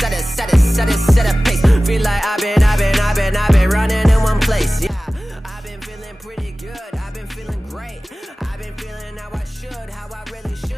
set a pace. Feel like I've been running in one place. Yeah, I've been feeling pretty good. I've been feeling great. I've been feeling how I should, how I really should.